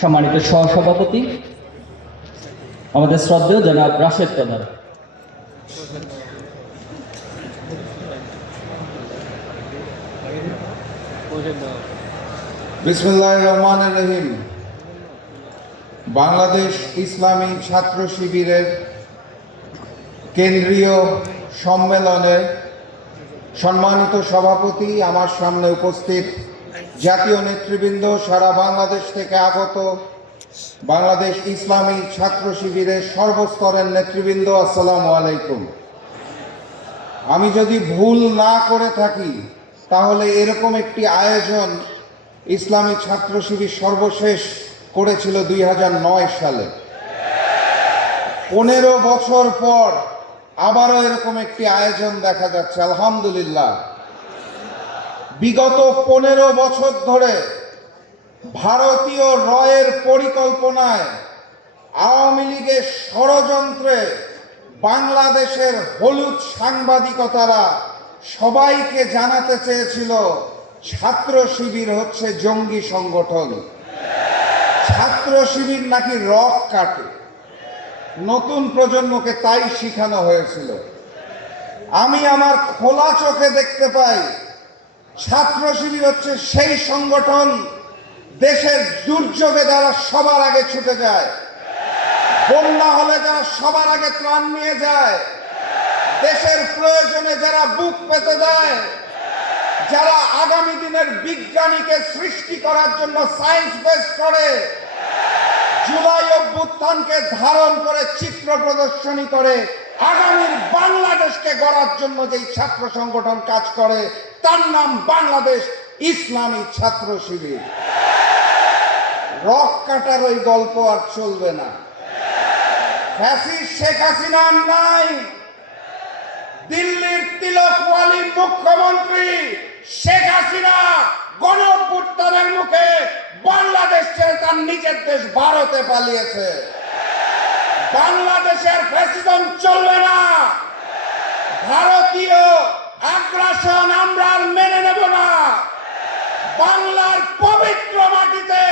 সম্মানিত সহসভাপতি আমাদের শ্রদ্ধেয় জনাব রাশেদ প্রধান। বিসমিল্লাহির রহমানির রহিম। বাংলাদেশ ইসলামী ছাত্র শিবিরের কেন্দ্রীয় সম্মেলনের সম্মানিত সভাপতি, আমার সামনে উপস্থিত জাতীয় নেতৃবৃন্দ, সারা বাংলাদেশ থেকে আগত বাংলাদেশ ইসলামী ছাত্র শিবিরের সর্বস্তরের নেতৃবৃন্দ, আসসালামু আলাইকুম। আমি যদি ভুল না করে থাকি তাহলে এরকম একটি আয়োজন ইসলামী ছাত্র শিবির সর্বশেষ করেছিল 2009 সালে। 15 বছর পর আবারও এরকম একটি আয়োজন দেখা যাচ্ছে, আলহামদুলিল্লাহ। বিগত 15 বছর ধরে ভারতীয় রয়ের পরিকল্পনায়, আওয়ামী লীগের ষড়যন্ত্রে বাংলাদেশের হলুদ সাংবাদিকতারা সবাইকে জানাতে চেয়েছিল ছাত্র শিবির হচ্ছে জঙ্গি সংগঠন, ছাত্র শিবির নাকি রক কাটে। নতুন প্রজন্মকে তাই শিখানো হয়েছিল। আমি আমার খোলা চোখে দেখতে পাই ছাত্র শিবির হচ্ছে সেই সংগঠন দেশের দুর্যোগে যারা সবার আগে ছুটে যায়, বন্যা হলে যারা সবার আগে ত্রাণ নিয়ে যায়, দেশের প্রয়োজনে যারা বুক পেতে দেয়, যারা আগামী দিনের বিজ্ঞানীকে সৃষ্টি করার জন্য সায়েন্স বেস করে, জুলাই অভ্যুত্থানকে ধারণ করে চিত্র প্রদর্শনী করে আগামীর বাংলাদেশকে গড়ার জন্য যেই ছাত্র সংগঠন কাজ করে তার নাম বাংলাদেশ ইসলামী ছাত্র শিবির। রক কাটার ওই গল্প আর চলবে না। ফ্যাসিস্ট শেখ হাসিনা নাই, দিল্লির তিলকওয়ালী মুখ্যমন্ত্রী শেখ হাসিনা গণ অভ্যুত্থানের মুখে বাংলাদেশ ছেড়ে তার নিজের দেশ ভারতে পালিয়েছে। বাংলাদেশের ফ্যাসিজম চলবে না। ভারতীয় আগ্রাসন আমরা আর মেনে নেব না। বাংলার পবিত্র মাটিতে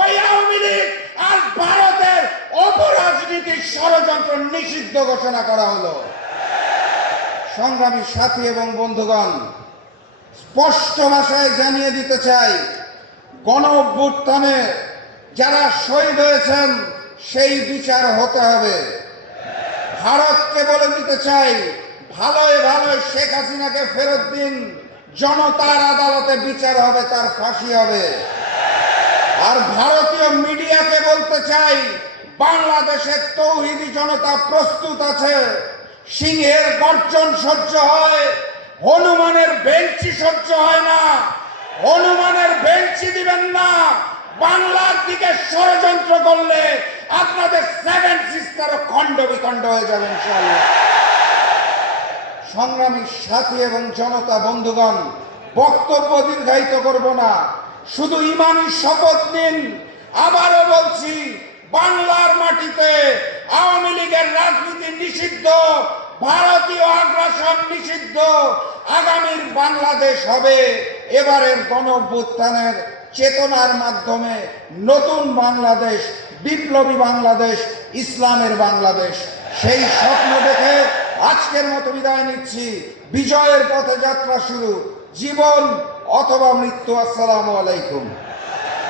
ওই আওয়ামী লীগ আর ভারতের অপরাজনীতির ষড়যন্ত্র নিষিদ্ধ ঘোষণা করা হলো। সংগ্রামী সাথী এবং বন্ধুগণ, স্পষ্ট ভাষায় জানিয়ে দিতে চাই, গণ অভ্যুত্থানে যারা শহীদ হয়েছেন সেই বিচার হতে হবে। ভারতকে বলে দিতে চাই, ভালোই ভালোই শেখ হাসিনাকে ফেরত দিন, জনতার আদালতে বিচার হবে, তার ফাঁসি হবে। আর ভারতীয় মিডিয়াকে বলতে চাই, বাংলাদেশের তৌহিদি জনতা প্রস্তুত আছে। সিংহের গর্জন সহ্য হয়, হনুমানের বেঞ্চি সহ্য হয় না। হনুমানের বেঞ্চি দিবেন না। বাংলার দিকে ষড়যন্ত্র করলে আপনাদের 7 সিস্টারও খণ্ড বিখণ্ড হয়ে যাবে ইনশাআল্লাহ। সংগ্রামী সাথী এবং জনতা বন্ধুগণ, বক্তব্য দীর্ঘায়িত করব না, শুধু ইমানি শপথ নিন। আবারও বলছি, বাংলার মাটিতে আওয়ামী লীগের রাজনীতি নিষিদ্ধ, ভারতীয় আগ্রাসন নিষিদ্ধ। আগামীর বাংলাদেশ হবে এবারের গণ অভ্যুত্থানের চেতনার মাধ্যমে নতুন বাংলাদেশ, বিপ্লবী বাংলাদেশ, ইসলামের বাংলাদেশ। সেই স্বপ্ন দেখে আজকের মতো বিদায় নিচ্ছি। বিজয়ের পথে যাত্রা শুরু, জীবন অথবা মৃত্যু। আসসালামু আলাইকুম।